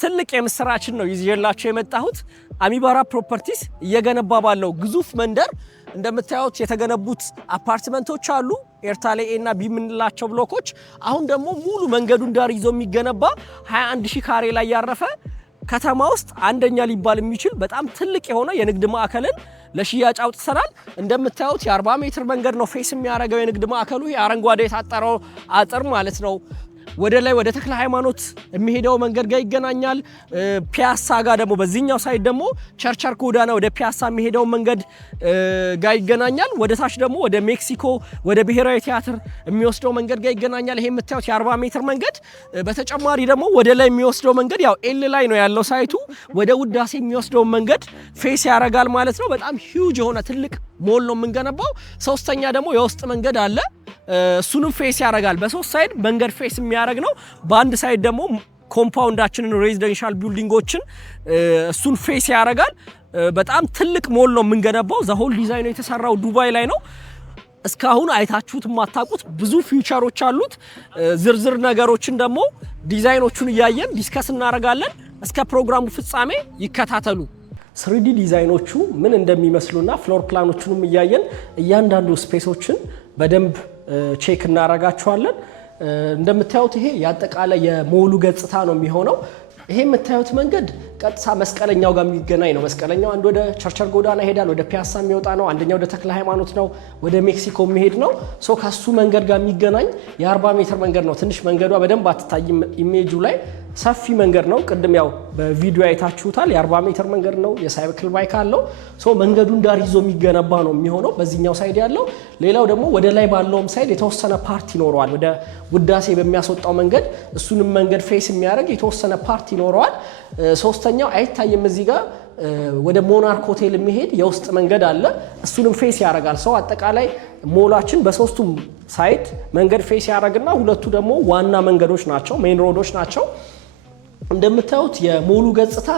ትልቅ የምስራችን ነው ይዤላችሁ የመጣሁት። አሚባራ ፕሮፐርቲስ እየገነባ ባለው ግዙፍ መንደር እንደምታዩት የተገነቡት አፓርትመንቶች አሉ፣ ኤርታሌ ኤ እና ቢ የምንላቸው ብሎኮች። አሁን ደግሞ ሙሉ መንገዱን ዳር ይዞ የሚገነባ 21000 ካሬ ላይ ያረፈ ከተማ ውስጥ አንደኛ ሊባል የሚችል በጣም ትልቅ የሆነ የንግድ ማዕከልን ለሽያጭ አውጥተናል። እንደምታዩት የ40 ሜትር መንገድ ነው ፌስ የሚያደርገው የንግድ ማዕከሉ። የአረንጓዴ የታጠረው አጥር ማለት ነው። ወደ ላይ ወደ ተክለ ሃይማኖት የሚሄደው መንገድ ጋር ይገናኛል። ፒያሳ ጋር ደግሞ በዚህኛው ሳይድ ደግሞ ቸርቸር ጎዳና ወደ ፒያሳ የሚሄደው መንገድ ጋር ይገናኛል። ወደ ታች ደግሞ ወደ ሜክሲኮ ወደ ብሔራዊ ቲያትር የሚወስደው መንገድ ጋር ይገናኛል። ይሄ የምታዩት የ40 ሜትር መንገድ። በተጨማሪ ደግሞ ወደ ላይ የሚወስደው መንገድ ያው ኤል ላይ ነው ያለው ሳይቱ፣ ወደ ውዳሴ የሚወስደው መንገድ ፌስ ያደርጋል ማለት ነው። በጣም ሂውጅ የሆነ ትልቅ ሞል ነው የምንገነባው። ሶስተኛ ደግሞ የውስጥ መንገድ አለ፣ እሱንም ፌስ ያደርጋል። በሶስት ሳይድ መንገድ ፌስ የሚያደርግ ነው። በአንድ ሳይድ ደግሞ ኮምፓውንዳችንን ሬዚደንሻል ቢልዲንጎችን እሱን ፌስ ያደርጋል። በጣም ትልቅ ሞል ነው የምንገነባው። ዘሆል ዲዛይኑ የተሰራው ዱባይ ላይ ነው። እስካሁን አይታችሁት የማታውቁት ብዙ ፊውቸሮች አሉት። ዝርዝር ነገሮችን ደግሞ ዲዛይኖቹን እያየን ዲስከስ እናደርጋለን። እስከ ፕሮግራሙ ፍጻሜ ይከታተሉ። 3D ዲዛይኖቹ ምን እንደሚመስሉና ፍሎር ፕላኖቹንም እያየን እያንዳንዱ ስፔሶችን በደንብ ቼክ እናደርጋቸዋለን። እንደምታዩት ይሄ ያጠቃላይ የሞሉ ገጽታ ነው የሚሆነው። ይሄ የምታዩት መንገድ ቀጥታ መስቀለኛው ጋር የሚገናኝ ነው። መስቀለኛው አንድ ወደ ቸርቸር ጎዳና ይሄዳል፣ ወደ ፒያሳ የሚወጣ ነው። አንደኛው ወደ ተክለ ሃይማኖት ነው፣ ወደ ሜክሲኮ የሚሄድ ነው። ሶ ከሱ መንገድ ጋር የሚገናኝ የ40 ሜትር መንገድ ነው። ትንሽ መንገዷ በደንብ አትታይም ኢሜጁ ላይ፣ ሰፊ መንገድ ነው። ቅድም ያው በቪዲዮ አይታችሁታል። የ40 ሜትር መንገድ ነው። የሳይክል ባይክ አለው። ሶ መንገዱን ዳር ይዞ የሚገነባ ነው የሚሆነው በዚህኛው ሳይድ ያለው። ሌላው ደግሞ ወደ ላይ ባለውም ሳይድ የተወሰነ ፓርት ይኖረዋል። ወደ ውዳሴ በሚያስወጣው መንገድ እሱንም መንገድ ፌስ የሚያደርግ የተወሰነ ፓርት ይኖረዋል። ሶስተኛው አይታይም እዚህ ጋር ወደ ሞናርክ ሆቴል የሚሄድ የውስጥ መንገድ አለ። እሱንም ፌስ ያደርጋል። ሰው አጠቃላይ ሞላችን በሶስቱም ሳይድ መንገድ ፌስ ያደርግና ሁለቱ ደግሞ ዋና መንገዶች ናቸው፣ ሜን ሮዶች ናቸው። እንደምታዩት የሞሉ ገጽታ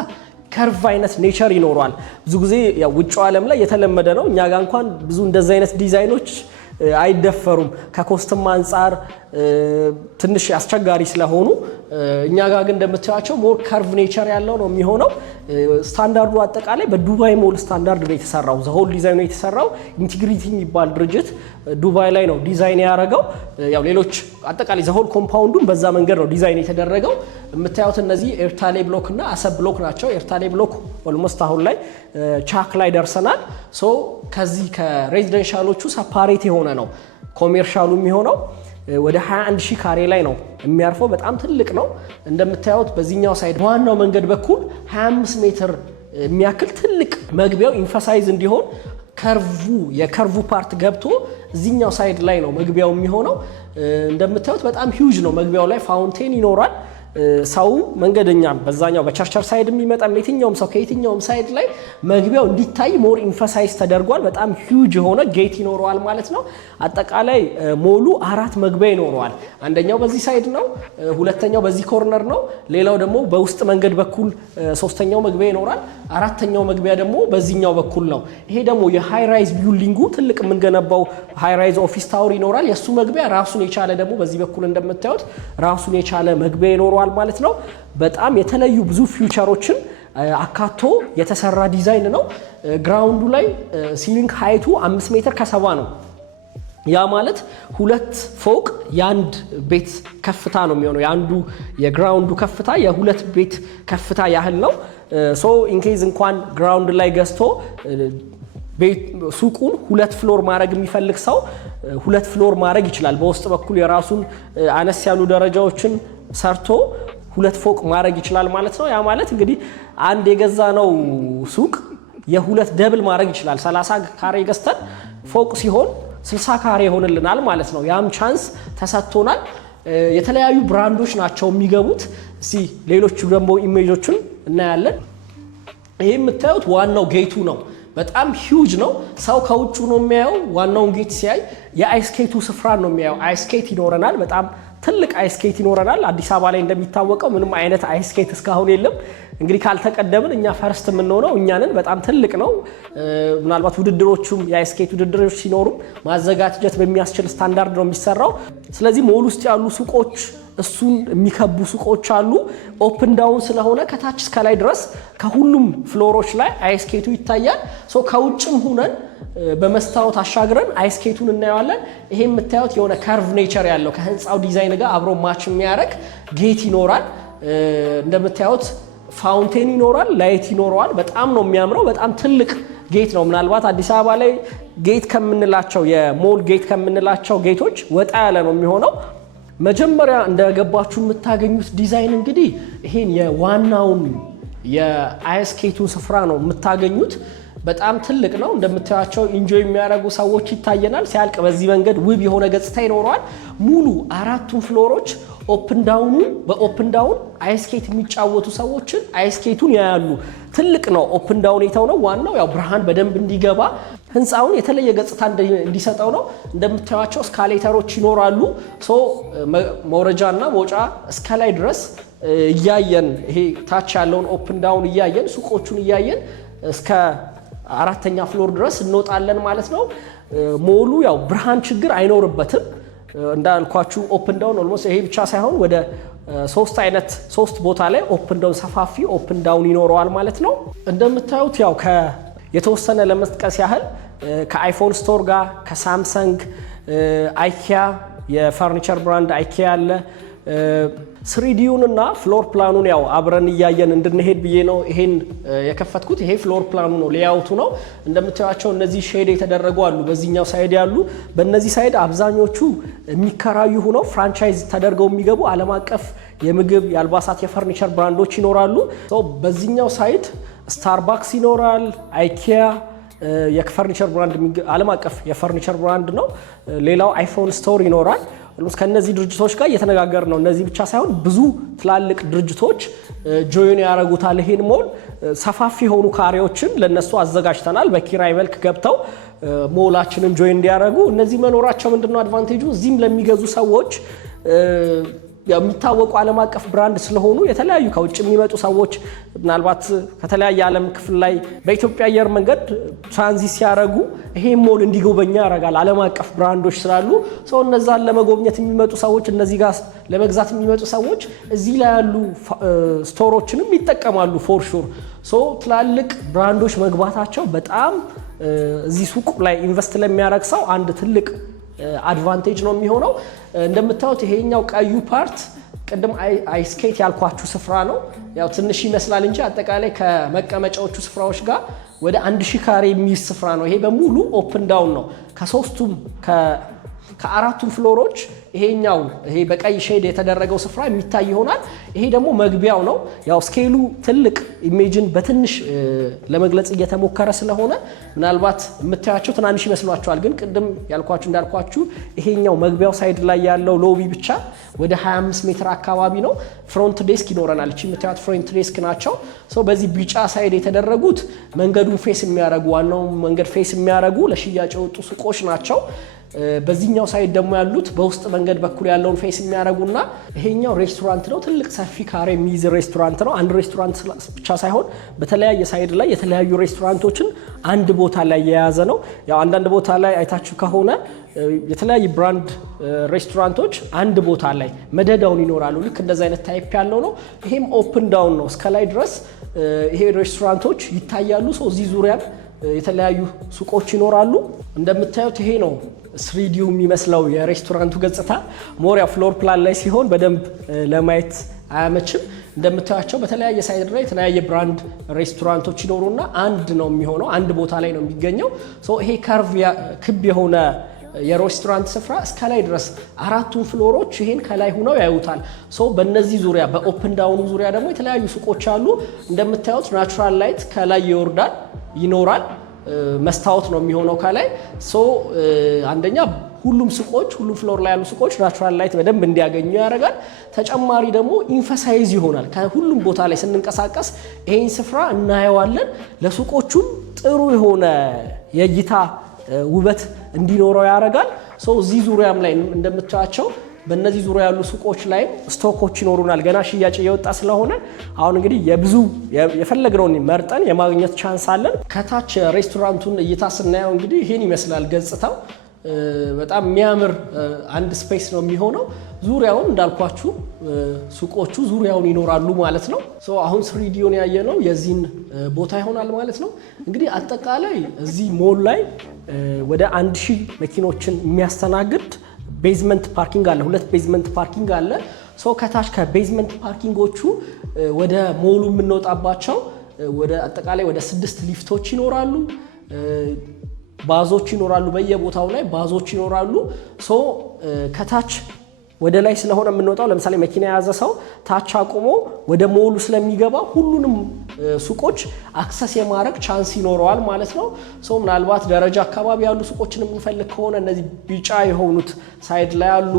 ከርቭ አይነት ኔቸር ይኖረዋል። ብዙ ጊዜ ያው ውጭው ዓለም ላይ የተለመደ ነው። እኛ ጋር እንኳን ብዙ እንደዚህ አይነት ዲዛይኖች አይደፈሩም። ከኮስትም አንጻር ትንሽ አስቸጋሪ ስለሆኑ እኛ ጋር ግን እንደምታዩቸው ሞር ከርቭ ኔቸር ያለው ነው የሚሆነው። ስታንዳርዱ አጠቃላይ በዱባይ ሞል ስታንዳርድ ነው የተሰራው። ዘሆል ዲዛይኑ የተሰራው ኢንቲግሪቲ የሚባል ድርጅት ዱባይ ላይ ነው ዲዛይን ያደረገው። ያው ሌሎች አጠቃላይ ዘሆል ኮምፓውንዱን በዛ መንገድ ነው ዲዛይን የተደረገው። የምታዩት እነዚህ ኤርታሌ ብሎክ እና አሰብ ብሎክ ናቸው። ኤርታሌ ብሎክ ኦልሞስት አሁን ላይ ቻክ ላይ ደርሰናል። ሶ ከዚህ ከሬዚደንሻሎቹ ሰፓሬት የሆነ ነው ኮሜርሻሉ የሚሆነው። ወደ 21000 ካሬ ላይ ነው የሚያርፈው። በጣም ትልቅ ነው። እንደምታዩት በዚህኛው ሳይድ በዋናው መንገድ በኩል 25 ሜትር የሚያክል ትልቅ መግቢያው ኢንፋሳይዝ እንዲሆን የከርቭ ፓርት ገብቶ እዚህኛው ሳይድ ላይ ነው መግቢያው የሚሆነው። እንደምታዩት በጣም ሂውጅ ነው። መግቢያው ላይ ፋውንቴን ይኖራል። ሰው መንገደኛ በዛኛው በቸርቸር ሳይድ የሚመጣም የትኛውም ሰው ከየትኛውም ሳይድ ላይ መግቢያው እንዲታይ ሞር ኢንፋሳይዝ ተደርጓል። በጣም ሂውጅ የሆነ ጌት ይኖረዋል ማለት ነው። አጠቃላይ ሞሉ 4 መግቢያ ይኖረዋል። አንደኛው በዚህ ሳይድ ነው፣ ሁለተኛው በዚህ ኮርነር ነው። ሌላው ደግሞ በውስጥ መንገድ በኩል ሶስተኛው መግቢያ ይኖራል። አራተኛው መግቢያ ደግሞ በዚህኛው በኩል ነው። ይሄ ደግሞ የሃይ ራይዝ ቢልዲንጉ ትልቅ የምንገነባው ሃይ ራይዝ ኦፊስ ታወር ይኖራል። የሱ መግቢያ ራሱን የቻለ ደግሞ በዚህ በኩል እንደምታዩት ራሱን የቻለ መግቢያ ይኖረዋል ማለት ነው። በጣም የተለዩ ብዙ ፊውቸሮችን አካቶ የተሰራ ዲዛይን ነው። ግራውንዱ ላይ ሲሊንግ ሃይቱ 5 ሜትር ከ70 ነው። ያ ማለት 2 ፎቅ የአንድ ቤት ከፍታ ነው የሚሆነው። የአንዱ የግራውንዱ ከፍታ የ2 ቤት ከፍታ ያህል ነው። ሶ ኢንኬዝ እንኳን ግራውንድ ላይ ገዝቶ ሱቁን 2 ፍሎር ማድረግ የሚፈልግ ሰው 2 ፍሎር ማድረግ ይችላል። በውስጥ በኩል የራሱን አነስ ያሉ ደረጃዎችን ሰርቶ 2 ፎቅ ማድረግ ይችላል ማለት ነው። ያ ማለት እንግዲህ አንድ የገዛ ነው ሱቅ የ2 ደብል ማድረግ ይችላል። 30 ካሬ ገዝተን ፎቅ ሲሆን 60 ካሬ ይሆንልናል ማለት ነው። ያም ቻንስ ተሰጥቶናል። የተለያዩ ብራንዶች ናቸው የሚገቡት። እስቲ ሌሎቹ ደግሞ ኢሜጆችን እናያለን። ይሄ የምታዩት ዋናው ጌቱ ነው። በጣም ሂውጅ ነው። ሰው ከውጭ ነው የሚያየው። ዋናውን ጌት ሲያይ የአይስኬቱ ስፍራ ነው የሚያየው። አይስኬት ይኖረናል። በጣም ትልቅ አይስኬት ይኖረናል። አዲስ አበባ ላይ እንደሚታወቀው ምንም አይነት አይስኬት እስካሁን የለም። እንግዲህ ካልተቀደምን እኛ ፈርስት የምንሆነው እኛንን። በጣም ትልቅ ነው። ምናልባት ውድድሮቹም የአይስኬት ውድድሮች ሲኖሩም ማዘጋጀት በሚያስችል ስታንዳርድ ነው የሚሰራው። ስለዚህ ሞል ውስጥ ያሉ ሱቆች እሱን የሚከቡ ሱቆች አሉ። ኦፕን ዳውን ስለሆነ ከታች እስከ ላይ ድረስ ከሁሉም ፍሎሮች ላይ አይስኬቱ ይታያል። ሶ ከውጭም ሁነን በመስታወት አሻግረን አይስኬቱን እናየዋለን። ይሄ የምታዩት የሆነ ከርቭ ኔቸር ያለው ከህንፃው ዲዛይን ጋር አብሮ ማች የሚያደርግ ጌት ይኖራል። እንደምታዩት ፋውንቴን ይኖራል፣ ላይት ይኖረዋል። በጣም ነው የሚያምረው። በጣም ትልቅ ጌት ነው። ምናልባት አዲስ አበባ ላይ ጌት ከምንላቸው የሞል ጌት ከምንላቸው ጌቶች ወጣ ያለ ነው የሚሆነው። መጀመሪያ እንደገባችሁ የምታገኙት ዲዛይን እንግዲህ ይሄን የዋናውን የአይስኬቱን ስፍራ ነው የምታገኙት። በጣም ትልቅ ነው። እንደምታያቸው ኢንጆይ የሚያደርጉ ሰዎች ይታየናል። ሲያልቅ በዚህ መንገድ ውብ የሆነ ገጽታ ይኖረዋል። ሙሉ አራቱን ፍሎሮች ኦፕን ዳውኑ በኦፕን ዳውን አይስኬት የሚጫወቱ ሰዎችን አይስኬቱን ያያሉ። ትልቅ ነው። ኦፕን ዳውን የተው ነው። ዋናው ያው ብርሃን በደንብ እንዲገባ ህንፃውን የተለየ ገጽታ እንዲሰጠው ነው። እንደምታዩቸው እስካሌተሮች ይኖራሉ። ሶ መውረጃና መውጫ እስከ ላይ ድረስ እያየን ይሄ ታች ያለውን ኦፕን ዳውን እያየን ሱቆቹን እያየን እስከ አራተኛ ፍሎር ድረስ እንወጣለን ማለት ነው። ሞሉ ያው ብርሃን ችግር አይኖርበትም። እንዳልኳችሁ ኦፕን ዳውን ኦልሞስት ይሄ ብቻ ሳይሆን ወደ ሶስት ቦታ ላይ ኦፕን ዳውን ሰፋፊ ኦፕን ዳውን ይኖረዋል ማለት ነው። እንደምታዩት ያው የተወሰነ ለመስጥቀስ ያህል ከአይፎን ስቶር ጋር ከሳምሰንግ፣ አይኪያ የፈርኒቸር ብራንድ አይኪያ አለ። ስሪዲዩን እና ፍሎር ፕላኑን ያው አብረን እያየን እንድንሄድ ብዬ ነው ይሄን የከፈትኩት። ይሄ ፍሎር ፕላኑ ነው፣ ሌያውቱ ነው። እንደምታዩቸው እነዚህ ሼድ የተደረጉ አሉ፣ በዚህኛው ሳይድ ያሉ። በእነዚህ ሳይድ አብዛኞቹ የሚከራዩ ሆነው ፍራንቻይዝ ተደርገው የሚገቡ ዓለም አቀፍ የምግብ፣ የአልባሳት፣ የፈርኒቸር ብራንዶች ይኖራሉ። በዚህኛው ሳይድ ስታርባክስ ይኖራል፣ አይኪያ የፈርኒቸር ብራንድ ዓለም አቀፍ የፈርኒቸር ብራንድ ነው። ሌላው አይፎን ስቶር ይኖራል። ከነዚህ ድርጅቶች ጋር እየተነጋገር ነው። እነዚህ ብቻ ሳይሆን ብዙ ትላልቅ ድርጅቶች ጆይን ያደርጉታል ይሄን ሞል። ሰፋፊ የሆኑ ካሬዎችን ለነሱ አዘጋጅተናል በኪራይ መልክ ገብተው ሞላችንን ጆይን እንዲያደርጉ። እነዚህ መኖራቸው ምንድነው አድቫንቴጁ? እዚህም ለሚገዙ ሰዎች የሚታወቁ ዓለም አቀፍ ብራንድ ስለሆኑ የተለያዩ ከውጭ የሚመጡ ሰዎች ምናልባት ከተለያየ ዓለም ክፍል ላይ በኢትዮጵያ አየር መንገድ ትራንዚት ሲያደርጉ ይሄ ሞል እንዲጎበኛ ያደርጋል። ዓለም አቀፍ ብራንዶች ስላሉ ሰው እነዛን ለመጎብኘት የሚመጡ ሰዎች፣ እነዚህ ጋር ለመግዛት የሚመጡ ሰዎች እዚህ ላይ ያሉ ስቶሮችንም ይጠቀማሉ ፎር ሹር። ሶ ትላልቅ ብራንዶች መግባታቸው በጣም እዚህ ሱቅ ላይ ኢንቨስት ለሚያደርግ ሰው አንድ ትልቅ አድቫንቴጅ ነው የሚሆነው። እንደምታዩት ይሄኛው ቀዩ ፓርት ቅድም አይስኬት ያልኳችሁ ስፍራ ነው። ያው ትንሽ ይመስላል እንጂ አጠቃላይ ከመቀመጫዎቹ ስፍራዎች ጋር ወደ 1000 ካሬ የሚይዝ ስፍራ ነው። ይሄ በሙሉ ኦፕን ዳውን ነው። ከአራቱም ፍሎሮች ይሄኛው ይሄ በቀይ ሼድ የተደረገው ስፍራ የሚታይ ይሆናል። ይሄ ደግሞ መግቢያው ነው። ያው ስኬሉ ትልቅ ኢሜጅን በትንሽ ለመግለጽ እየተሞከረ ስለሆነ ምናልባት የምታያቸው ትናንሽ ይመስሏቸዋል። ግን ቅድም እንዳልኳችሁ ይሄኛው መግቢያው ሳይድ ላይ ያለው ሎቢ ብቻ ወደ 25 ሜትር አካባቢ ነው። ፍሮንት ዴስክ ይኖረናል። እቺ የምታዩት ፍሮንት ዴስክ ናቸው። በዚህ ቢጫ ሳይድ የተደረጉት መንገዱን ፌስ የሚያደርጉ ዋናው መንገድ ፌስ የሚያደርጉ ለሽያጭ የወጡ ሱቆች ናቸው። በዚህኛው ሳይድ ደግሞ ያሉት በውስጥ መንገድ በኩል ያለውን ፌስ የሚያደርጉና ይሄኛው ሬስቶራንት ነው። ትልቅ ሰፊ ካሬ የሚይዝ ሬስቶራንት ነው። አንድ ሬስቶራንት ብቻ ሳይሆን በተለያየ ሳይድ ላይ የተለያዩ ሬስቶራንቶችን አንድ ቦታ ላይ የያዘ ነው። ያው አንዳንድ ቦታ ላይ አይታችሁ ከሆነ የተለያዩ ብራንድ ሬስቶራንቶች አንድ ቦታ ላይ መደዳውን ይኖራሉ። ልክ እንደዛ አይነት ታይፕ ያለው ነው። ይሄም ኦፕን ዳውን ነው። እስከ ላይ ድረስ ይሄ ሬስቶራንቶች ይታያሉ። እዚህ ዙሪያ የተለያዩ ሱቆች ይኖራሉ። እንደምታዩት ይሄ ነው ስሪዲዩ የሚመስለው የሬስቶራንቱ ገጽታ። ሞሪያ ፍሎር ፕላን ላይ ሲሆን በደንብ ለማየት አያመችም። እንደምታዩቸው በተለያየ ሳይድ ላይ የተለያየ ብራንድ ሬስቶራንቶች ይኖሩና አንድ ነው የሚሆነው፣ አንድ ቦታ ላይ ነው የሚገኘው። ይሄ ካርቭ ክብ የሆነ የሬስቶራንት ስፍራ እስከ ላይ ድረስ አራቱን ፍሎሮች ይሄን ከላይ ሆነው ያዩታል። በእነዚህ ዙሪያ በኦፕን ዳውኑ ዙሪያ ደግሞ የተለያዩ ሱቆች አሉ። እንደምታዩት ናቹራል ላይት ከላይ ይወርዳል ይኖራል። መስታወት ነው የሚሆነው ከላይ። አንደኛ ሁሉም ፍሎር ላይ ያሉ ሱቆች ናቹራል ላይት በደንብ እንዲያገኙ ያደርጋል። ተጨማሪ ደግሞ ኢንፈሳይዝ ይሆናል። ከሁሉም ቦታ ላይ ስንንቀሳቀስ ይሄን ስፍራ እናየዋለን። ለሱቆቹም ጥሩ የሆነ የእይታ ውበት እንዲኖረው ያደርጋል። እዚህ ዙሪያም ላይ እንደምታያቸው በእነዚህ ዙሪያ ያሉ ሱቆች ላይ ስቶኮች ይኖሩናል። ገና ሽያጭ እየወጣ ስለሆነ አሁን እንግዲህ የፈለግነውን መርጠን የማግኘት ቻንስ አለን። ከታች ሬስቶራንቱን እይታ ስናየው እንግዲህ ይሄን ይመስላል ገጽታው። በጣም የሚያምር አንድ ስፔስ ነው የሚሆነው። ዙሪያውን እንዳልኳችሁ ሱቆቹ ዙሪያውን ይኖራሉ ማለት ነው። አሁን 3Dን ያየነው የዚህን ቦታ ይሆናል ማለት ነው። እንግዲህ አጠቃላይ እዚህ ሞል ላይ ወደ 1000 መኪኖችን የሚያስተናግድ ቤዝመንት ፓርኪንግ አለ። 2 ቤዝመንት ፓርኪንግ አለ። ከታች ከቤዝመንት ፓርኪንጎቹ ወደ ሞሉ የምንወጣባቸው ወደ አጠቃላይ ወደ 6 ሊፍቶች ይኖራሉ። ባዞች ይኖራሉ። በየቦታው ላይ ባዞች ይኖራሉ። ከታች ወደ ላይ ስለሆነ የምንወጣው ለምሳሌ መኪና የያዘ ሰው ታች አቁሞ ወደ ሞሉ ስለሚገባ ሁሉንም ሱቆች አክሰስ የማድረግ ቻንስ ይኖረዋል ማለት ነው። ምናልባት ደረጃ አካባቢ ያሉ ሱቆችን የምንፈልግ ከሆነ እነዚህ ቢጫ የሆኑት ሳይድ ላይ ያሉ፣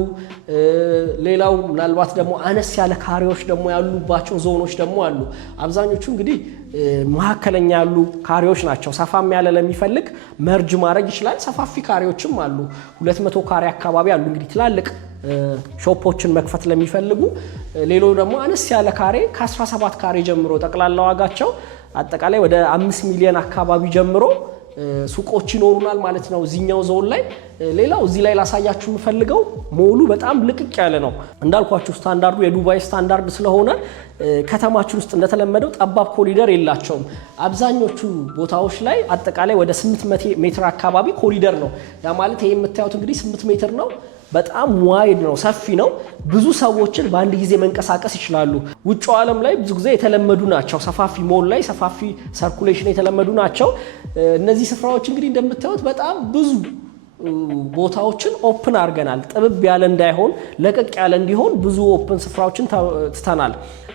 ሌላው ምናልባት ደግሞ አነስ ያለ ካሬዎች ደግሞ ያሉባቸው ዞኖች ደግሞ አሉ። አብዛኞቹ እንግዲህ መካከለኛ ያሉ ካሬዎች ናቸው። ሰፋም ያለ ለሚፈልግ መርጅ ማድረግ ይችላል። ሰፋፊ ካሬዎችም አሉ። 200 ካሬ አካባቢ አሉ። እንግዲህ ትላልቅ ሾፖችን መክፈት ለሚፈልጉ፣ ሌላው ደግሞ አነስ ያለ ካሬ ከ17 ካሬ ጀምሮ ጠቅላላ ዋጋቸው አጠቃላይ ወደ 5 ሚሊዮን አካባቢ ጀምሮ ሱቆች ይኖሩናል ማለት ነው እዚህኛው ዞን ላይ። ሌላው እዚህ ላይ ላሳያችሁ የምፈልገው ሞሉ በጣም ልቅቅ ያለ ነው። እንዳልኳችሁ ስታንዳርዱ የዱባይ ስታንዳርድ ስለሆነ ከተማችን ውስጥ እንደተለመደው ጠባብ ኮሪደር የላቸውም። አብዛኞቹ ቦታዎች ላይ አጠቃላይ ወደ 8 ሜትር አካባቢ ኮሪደር ነው። ያ ማለት ይሄ የምታዩት እንግዲህ 8 ሜትር ነው። በጣም ዋይድ ነው፣ ሰፊ ነው። ብዙ ሰዎችን በአንድ ጊዜ መንቀሳቀስ ይችላሉ። ውጭው ዓለም ላይ ብዙ ጊዜ የተለመዱ ናቸው። ሰፋፊ ሞል ላይ ሰፋፊ ሰርኩሌሽን የተለመዱ ናቸው። እነዚህ ስፍራዎች እንግዲህ እንደምታዩት በጣም ብዙ ቦታዎችን ኦፕን አድርገናል። ጥብብ ያለ እንዳይሆን ለቀቅ ያለ እንዲሆን ብዙ ኦፕን ስፍራዎችን ትተናል።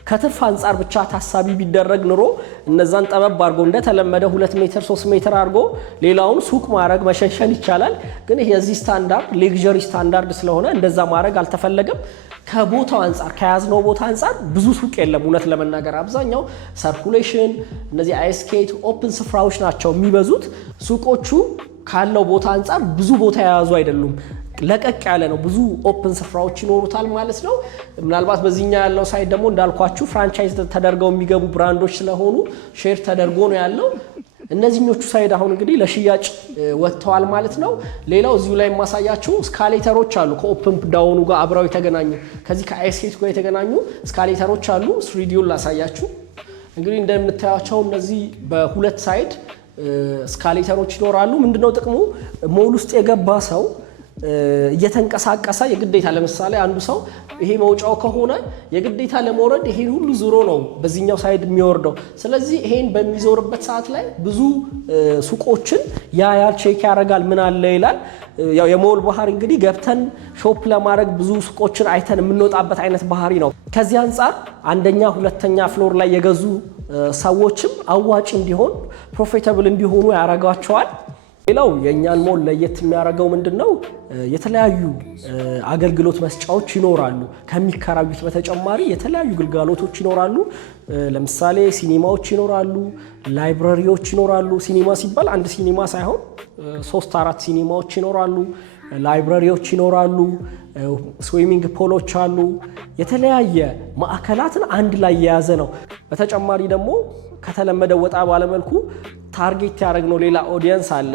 ከትርፍ አንጻር ብቻ ታሳቢ ቢደረግ ኑሮ እነዛን ጠበብ አድርጎ እንደተለመደ 2 ሜትር 3 ሜትር አድርጎ ሌላውን ሱቅ ማድረግ መሸንሸን ይቻላል። ግን የዚህ ስታንዳርድ ሌክዠሪ ስታንዳርድ ስለሆነ እንደዛ ማድረግ አልተፈለገም። ከቦታው አንጻር ከያዝነው ቦታ አንጻር ብዙ ሱቅ የለም። እውነት ለመናገር አብዛኛው ሰርኩሌሽን፣ እነዚህ አይስኬት ኦፕን ስፍራዎች ናቸው የሚበዙት። ሱቆቹ ካለው ቦታ አንጻር ብዙ ቦታ የያዙ አይደሉም። ለቀቅ ያለ ነው። ብዙ ኦፕን ስፍራዎች ይኖሩታል ማለት ነው። ምናልባት በዚህኛ ያለው ሳይት ደግሞ እንዳልኳችሁ ፍራንቻይዝ ተደርገው የሚገቡ ብራንዶች ስለሆኑ ሼር ተደርጎ ነው ያለው። እነዚህኞቹ ሳይድ አሁን እንግዲህ ለሽያጭ ወጥተዋል ማለት ነው። ሌላው እዚሁ ላይ የማሳያችሁ ስካሌተሮች አሉ። ከኦፕን ዳውኑ ጋር አብረው የተገናኙ ከዚህ ከአይስኬት ጋር የተገናኙ ስካሌተሮች አሉ። 3Dን ላሳያችሁ። እንግዲህ እንደምታያቸው እነዚህ በሁለት ሳይድ ስካሌተሮች ይኖራሉ። ምንድነው ጥቅሙ? ሞል ውስጥ የገባ ሰው እየተንቀሳቀሰ የግዴታ ለምሳሌ አንዱ ሰው ይሄ መውጫው ከሆነ የግዴታ ለመውረድ ይሄን ሁሉ ዙሮ ነው በዚህኛው ሳይድ የሚወርደው። ስለዚህ ይሄን በሚዞርበት ሰዓት ላይ ብዙ ሱቆችን ያያል፣ ቼክ ያደርጋል፣ ምን አለ ይላል። ያው የሞል ባህሪ እንግዲህ ገብተን ሾፕ ለማድረግ ብዙ ሱቆችን አይተን የምንወጣበት አይነት ባህሪ ነው። ከዚህ አንጻር አንደኛ ሁለተኛ ፍሎር ላይ የገዙ ሰዎችም አዋጭ እንዲሆን ፕሮፊታብል እንዲሆኑ ያደርጋቸዋል። ሌላው የእኛን ሞል ለየት የሚያደርገው ምንድነው? የተለያዩ አገልግሎት መስጫዎች ይኖራሉ። ከሚከራዩት በተጨማሪ የተለያዩ ግልጋሎቶች ይኖራሉ። ለምሳሌ ሲኒማዎች ይኖራሉ፣ ላይብረሪዎች ይኖራሉ። ሲኒማ ሲባል አንድ ሲኒማ ሳይሆን 3-4 ሲኒማዎች ይኖራሉ፣ ላይብረሪዎች ይኖራሉ፣ ስዊሚንግ ፖሎች አሉ። የተለያየ ማዕከላትን አንድ ላይ የያዘ ነው። በተጨማሪ ደግሞ ከተለመደ ወጣ ባለመልኩ ታርጌት ያደረግነው ሌላ ኦዲየንስ አለ።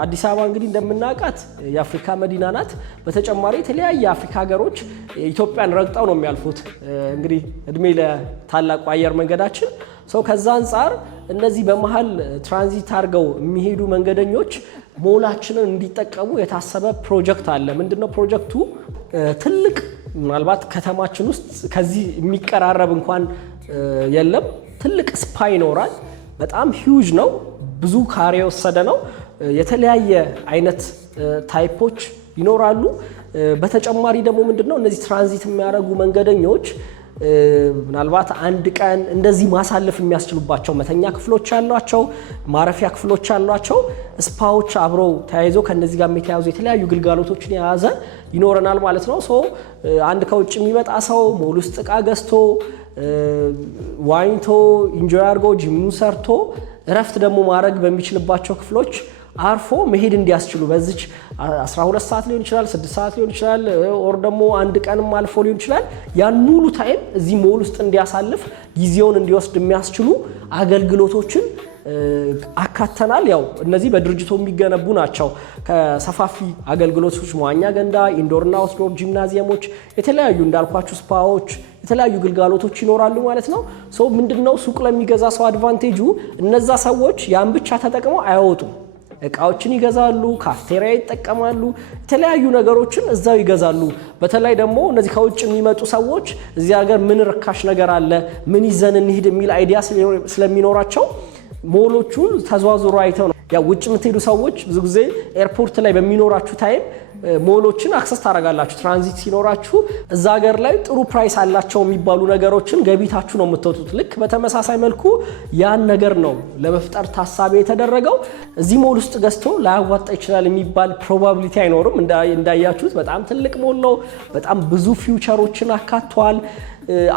አዲስ አበባ እንግዲህ እንደምናውቃት የአፍሪካ መዲና ናት። በተጨማሪ የተለያየ የአፍሪካ ሀገሮች ኢትዮጵያን ረግጠው ነው የሚያልፉት። እንግዲህ እድሜ ለታላቁ አየር መንገዳችን ሰው። ከዛ አንጻር እነዚህ በመሃል ትራንዚት አድርገው የሚሄዱ መንገደኞች ሞላችንን እንዲጠቀሙ የታሰበ ፕሮጀክት አለ። ምንድነው ፕሮጀክቱ? ትልቅ ምናልባት ከተማችን ውስጥ ከዚህ የሚቀራረብ እንኳን የለም። ትልቅ ስፓ ይኖራል። በጣም ሂውጅ ነው። ብዙ ካሬ የወሰደ ነው። የተለያየ አይነት ታይፖች ይኖራሉ። በተጨማሪ ደግሞ ምንድነው እነዚህ ትራንዚት የሚያደርጉ መንገደኞች ምናልባት አንድ ቀን እንደዚህ ማሳለፍ የሚያስችሉባቸው መተኛ ክፍሎች አሏቸው፣ ማረፊያ ክፍሎች አሏቸው። ስፓዎች አብረው ተያይዘው ከነዚህ ጋር የተያዙ የተለያዩ ግልጋሎቶችን የያዘ ይኖረናል ማለት ነው። አንድ ከውጭ የሚመጣ ሰው ሞል ውስጥ እቃ ገዝቶ ዋኝቶ ኢንጆይ አድርጎ ጂሙን ሰርቶ እረፍት ደግሞ ማድረግ በሚችልባቸው ክፍሎች አርፎ መሄድ እንዲያስችሉ በዚች 12 ሰዓት ሊሆን ይችላል፣ 6 ሰዓት ሊሆን ይችላል፣ ኦር ደግሞ አንድ ቀንም አልፎ ሊሆን ይችላል። ያን ሙሉ ታይም እዚህ ሞል ውስጥ እንዲያሳልፍ ጊዜውን እንዲወስድ የሚያስችሉ አገልግሎቶችን አካተናል። ያው እነዚህ በድርጅቱ የሚገነቡ ናቸው። ከሰፋፊ አገልግሎቶች መዋኛ ገንዳ፣ ኢንዶርና አውትዶር ጂምናዚየሞች፣ የተለያዩ እንዳልኳችሁ ስፓዎች፣ የተለያዩ ግልጋሎቶች ይኖራሉ ማለት ነው። ሶ ምንድነው ሱቅ ለሚገዛ ሰው አድቫንቴጁ እነዛ ሰዎች ያን ብቻ ተጠቅመው አይወጡም። እቃዎችን ይገዛሉ፣ ካፍቴሪያ ይጠቀማሉ፣ የተለያዩ ነገሮችን እዛው ይገዛሉ። በተለይ ደግሞ እነዚህ ከውጭ የሚመጡ ሰዎች እዚህ ሀገር ምን ርካሽ ነገር አለ፣ ምን ይዘን እንሂድ የሚል አይዲያ ስለሚኖራቸው ሞሎቹን ተዘዋውሮ አይተው ነው። ያው ውጭ የምትሄዱ ሰዎች ብዙ ጊዜ ኤርፖርት ላይ በሚኖራችሁ ታይም ሞሎችን አክሰስ ታደርጋላችሁ። ትራንዚት ሲኖራችሁ እዛ ሀገር ላይ ጥሩ ፕራይስ አላቸው የሚባሉ ነገሮችን ገቢታችሁ ነው የምትወጡት። ልክ በተመሳሳይ መልኩ ያን ነገር ነው ለመፍጠር ታሳቢ የተደረገው። እዚህ ሞል ውስጥ ገዝቶ ላያዋጣ ይችላል የሚባል ፕሮባቢሊቲ አይኖርም። እንዳያችሁት በጣም ትልቅ ሞል ነው። በጣም ብዙ ፊውቸሮችን አካቷል።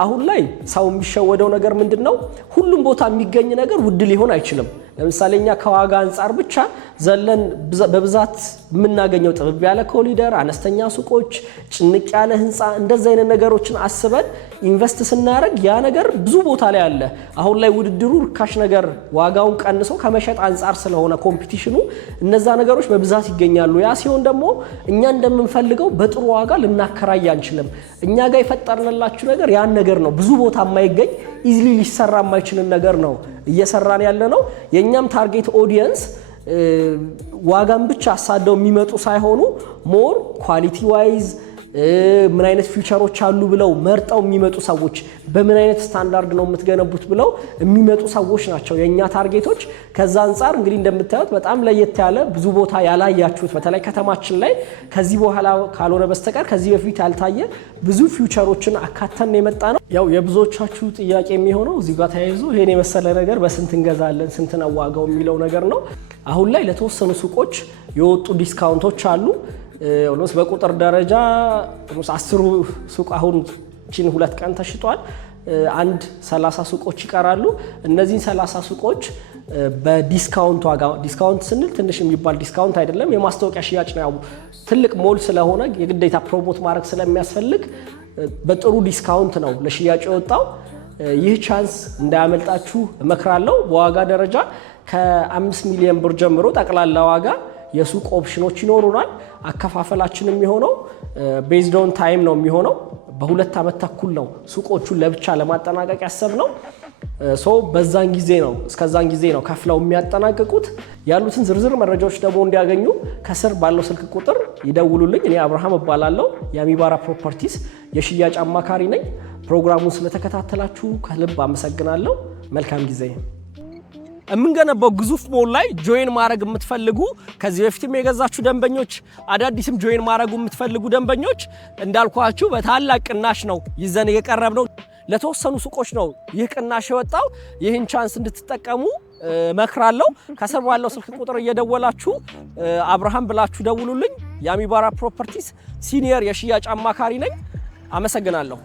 አሁን ላይ ሰው የሚሸወደው ነገር ምንድነው? ሁሉም ቦታ የሚገኝ ነገር ውድ ሊሆን አይችልም። ለምሳሌ እኛ ከዋጋ አንፃር ብቻ ዘለን በብዛት የምናገኘው ጥብብ ያለ ኮሪደር፣ አነስተኛ ሱቆች፣ ጭንቅ ያለ ህንፃ እንደዛ አይነት ነገሮችን አስበን ኢንቨስት ስናደርግ ያ ነገር ብዙ ቦታ ላይ አለ። አሁን ላይ ውድድሩ ርካሽ ነገር ዋጋውን ቀንሶ ከመሸጥ አንፃር ስለሆነ ኮምፒቲሽኑ እነዛ ነገሮች በብዛት ይገኛሉ። ያ ሲሆን ደግሞ እኛ እንደምንፈልገው በጥሩ ዋጋ ልናከራይ አንችልም። እኛ ጋር የፈጠርንላችሁ ነገር ያን ነገር ነው። ብዙ ቦታ የማይገኝ ኢዚሊ ሊሰራ የማይችልን ነገር ነው እየሰራን ያለ ነው። የኛም ታርጌት ኦዲየንስ ዋጋን ብቻ አሳደው የሚመጡ ሳይሆኑ ሞር ኳሊቲ ዋይዝ ምን አይነት ፊውቸሮች አሉ ብለው መርጠው የሚመጡ ሰዎች፣ በምን አይነት ስታንዳርድ ነው የምትገነቡት ብለው የሚመጡ ሰዎች ናቸው የኛ ታርጌቶች። ከዛ አንፃር እንግዲህ እንደምታዩት በጣም ለየት ያለ ብዙ ቦታ ያላያችሁት በተለይ ከተማችን ላይ ከዚህ በኋላ ካልሆነ በስተቀር ከዚህ በፊት ያልታየ ብዙ ፊውቸሮችን አካተን የመጣ ነው። ያው የብዙዎቻችሁ ጥያቄ የሚሆነው እዚህ ጋር ተያይዞ ይሄን የመሰለ ነገር በስንት እንገዛለን፣ ስንት ነው ዋጋው የሚለው ነገር ነው። አሁን ላይ ለተወሰኑ ሱቆች የወጡ ዲስካውንቶች አሉ። ኦልሞስት በቁጥር ደረጃ 10 ሱቅ አሁን ቺን 2 ቀን ተሽጧል። አንድ 30 ሱቆች ይቀራሉ። እነዚህን 30 ሱቆች በዲስካውንት ዋጋ፣ ዲስካውንት ስንል ትንሽ የሚባል ዲስካውንት አይደለም፣ የማስታወቂያ ሽያጭ ነው። ያው ትልቅ ሞል ስለሆነ የግዴታ ፕሮሞት ማድረግ ስለሚያስፈልግ በጥሩ ዲስካውንት ነው ለሽያጭ የወጣው። ይህ ቻንስ እንዳያመልጣችሁ እመክራለሁ። በዋጋ ደረጃ ከ5 ሚሊዮን ብር ጀምሮ ጠቅላላ ዋጋ የሱቅ ኦፕሽኖች ይኖሩናል። አከፋፈላችን የሚሆነው ቤዝድ ኦን ታይም ነው የሚሆነው። በ2 ዓመት ተኩል ነው ሱቆቹን ለብቻ ለማጠናቀቅ ያሰብነው። በዛን ጊዜ ነው እስከዛን ጊዜ ነው ከፍለው የሚያጠናቅቁት። ያሉትን ዝርዝር መረጃዎች ደግሞ እንዲያገኙ ከስር ባለው ስልክ ቁጥር ይደውሉልኝ። እኔ አብርሃም እባላለሁ። የአሚባራ ፕሮፐርቲስ የሽያጭ አማካሪ ነኝ። ፕሮግራሙን ስለተከታተላችሁ ከልብ አመሰግናለሁ። መልካም ጊዜ። የምንገነባው ግዙፍ ሞል ላይ ጆይን ማድረግ የምትፈልጉ ከዚህ በፊትም የገዛችሁ ደንበኞች፣ አዳዲስም ጆይን ማድረግ የምትፈልጉ ደንበኞች እንዳልኳችሁ በታላቅ ቅናሽ ነው ይዘን የቀረብነው። ለተወሰኑ ሱቆች ነው ይህ ቅናሽ የወጣው። ይህን ቻንስ እንድትጠቀሙ መክራለሁ። ከስር ባለው ስልክ ቁጥር እየደወላችሁ አብርሃም ብላችሁ ደውሉልኝ። የአሚባራ ፕሮፐርቲስ ሲኒየር የሽያጭ አማካሪ ነኝ። አመሰግናለሁ።